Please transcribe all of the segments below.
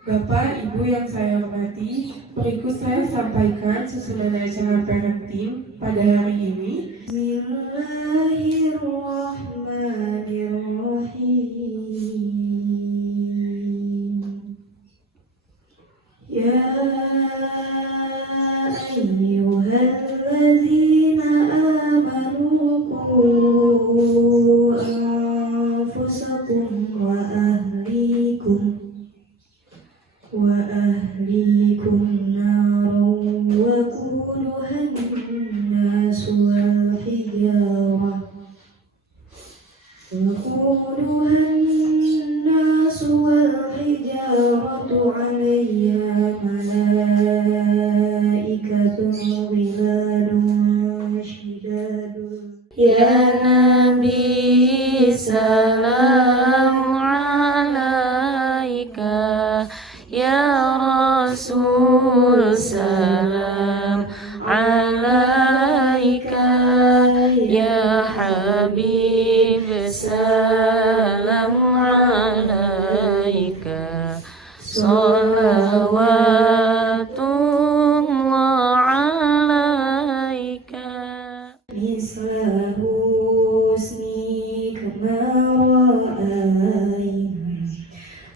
Bapak, Ibu yang saya hormati, berikut saya sampaikan susunan acara parenting pada hari ini. Bismillahirrahmanirrahim. Ya ayyuhalladzina amanu qu anfusakum wa ahlikum naran wa quduhan nas wal hijarah alayya malaikatun ghiladun syidadun. Ya Nabi salam alaika, ya Rasul salam alaika, ya Habib salam alaika, salawatullah alaika. Misla husni kama ra'ayna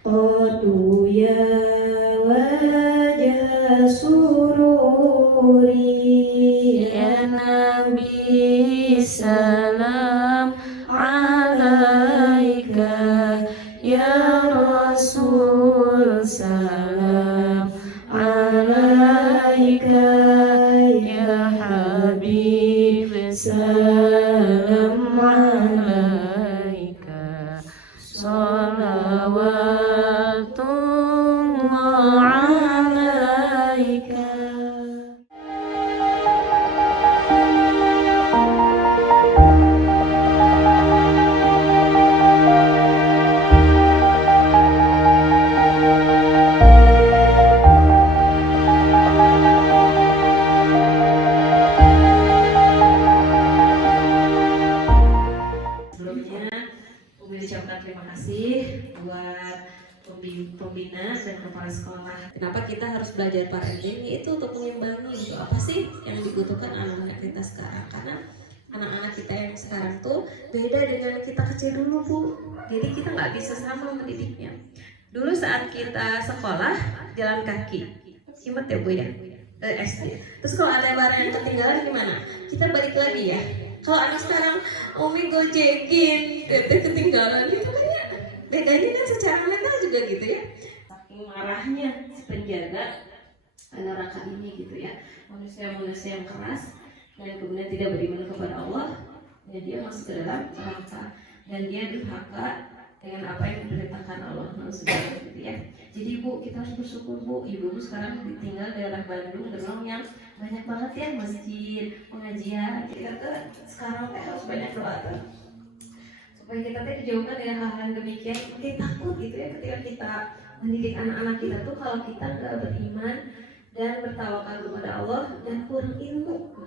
qadu ya wajah sururi. Ya Nabi salam alaika, ya Rasul salam alaika, ya Habib salam alaika, salawatullah alaika. Mengucapkan terima kasih buat pembina dan kepala sekolah. Kenapa kita harus belajar parenting? Itu untuk mengimbangi gitu. Apa sih yang dibutuhkan anak-anak kita sekarang? Karena anak-anak kita yang sekarang tuh beda dengan kita kecil dulu, Bu. Jadi kita nggak bisa sama mendidiknya. Dulu saat kita sekolah jalan kaki, ingat ya Bu ya, SD. Terus kalau ada barang yang ketinggalan gimana? Kita balik lagi ya. Kalau anak sekarang, Umi gojekin, Tete ketinggalan, itu kayak bedanya kan secara mental juga gitu ya. Saking marahnya si penjaga neraka ini gitu ya, manusia-manusia yang keras dan kemudian tidak beriman kepada Allah, ya dia masuk ke dalam neraka dan dia durhaka dengan apa yang diperintahkan Allah gitu ya. Jadi Bu, kita harus bersyukur Bu, ibu sekarang tinggal di daerah Bandung, Gerong yang banyak banget ya masjid, pengajian. Kita tuh sekarang harus banyak doa tuh supaya kita tuh dijauhkan dari hal-hal demikian. Kita takut gitu ya ketika kita mendidik anak-anak kita tuh kalau kita gak beriman dan bertawakal kepada Allah dan kurang ilmu.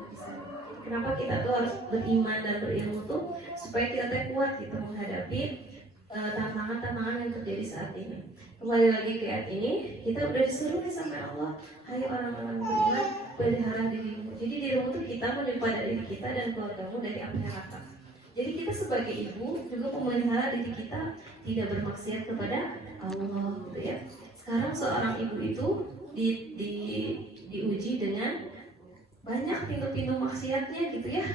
Kenapa kita tuh harus beriman dan berilmu tuh supaya kita tuh kuat gitu menghadapi tantangan-tantangan yang terjadi saat ini. Kembali lagi ke ayat ini, kita udah disuruh sama Allah, hai orang-orang beriman, pelihara dirimu. Jadi dirimu itu kita memelihara diri kita dan keluargamu dari api neraka. Jadi kita sebagai ibu juga memelihara diri kita tidak bermaksiat kepada Allah, gitu ya. Sekarang seorang ibu itu diuji dengan banyak pintu-pintu maksiatnya, gitu ya.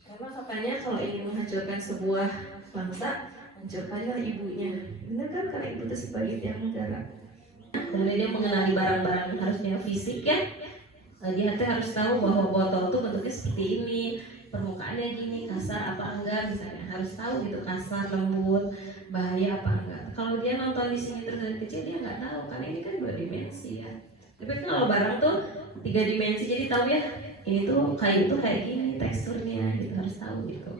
Karena katanya kalau ingin menghancurkan sebuah bangsa, hancurkanlah ibunya. Benar kan, karena ibu itu sebagai tiang negara. Kemudian dia mengenali barang-barang harusnya fisik ya. Dia harus tahu bahwa botol itu bentuknya seperti ini, permukaannya gini, kasar apa enggak, misalnya harus tahu gitu, kasar, lembut, bahaya apa enggak. Kalau dia nonton di sini terus dari kecil dia nggak tahu, karena ini kan 2 dimensi ya. Tapi kalau barang tuh 3 dimensi, jadi tahu ya, ini tuh kayu tuh kayak gini teksturnya, gitu harus tahu gitu.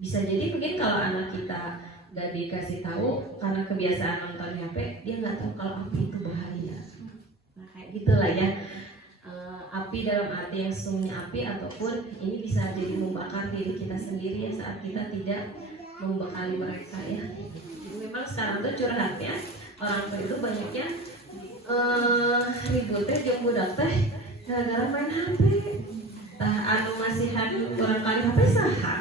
Bisa jadi mungkin kalau anak kita gak dikasih tahu karena kebiasaan nonton HP, dia nggak tahu kalau api itu bahaya. Nah kayak gitulah ya. Api dalam arti yang sesungguhnya api, ataupun ini bisa jadi membakar diri kita sendiri ya saat kita tidak membekali mereka ya. Jadi memang sekarang tuh curhatnya orang tua itu banyaknya ributnya jam budak teh gara-gara main HP. Anu masihan barangkali HP saha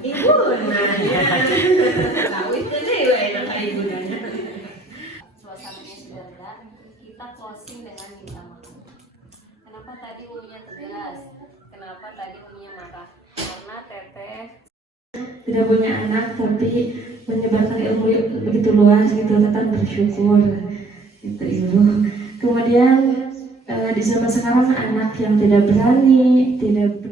ibu nanya kawin gede we enak ka ibu nanya. Suasananya sudah berat, kita closing dengan minta maaf. Kenapa tadi Uminya tegas? Kenapa tadi Uminya marah? Karena Teteh tidak punya anak tapi menyebarkan ilmu begitu luas gitu, tetap bersyukur gitu ibu. Kemudian di zaman sekarang anak yang tidak berani, tidak